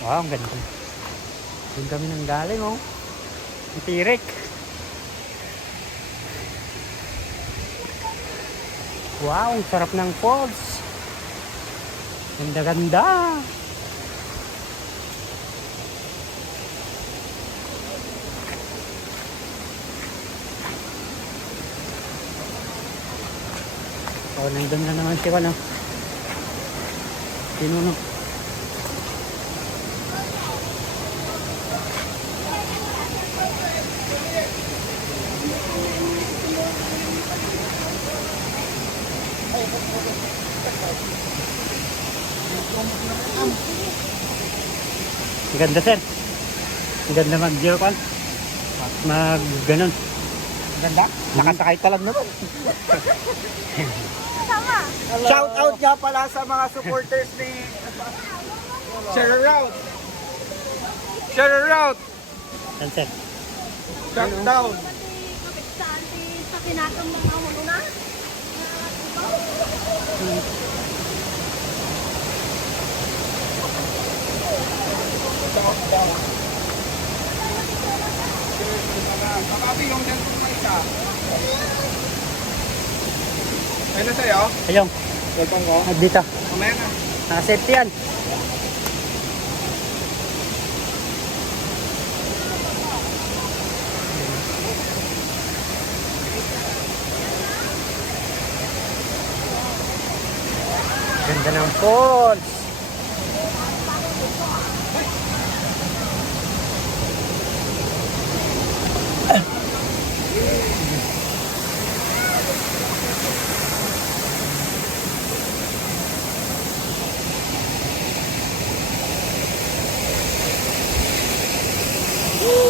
Wow, ang ganda. Doon kami nang galing, oh. Ang tirik. Wow, ang sarap ng falls. Ganda-ganda. Oh, nandun na naman si Wano. Pinuno. Ang ganda, sir. Ang ganda mag-geopan. Mag-ganon. Ang ganda? Nakasakay ka lang naman. Shout out nga pala sa mga supporters ni Share Route. Share Route. Yan, sir. Shout down. Sa pinakam ng mga na? Makabi yung ganito na isa. Ano sa'yo? Ayong. Welcome ko. Dito. Mamaya na. Naka-safety yan. Ganda ng falls. Woo!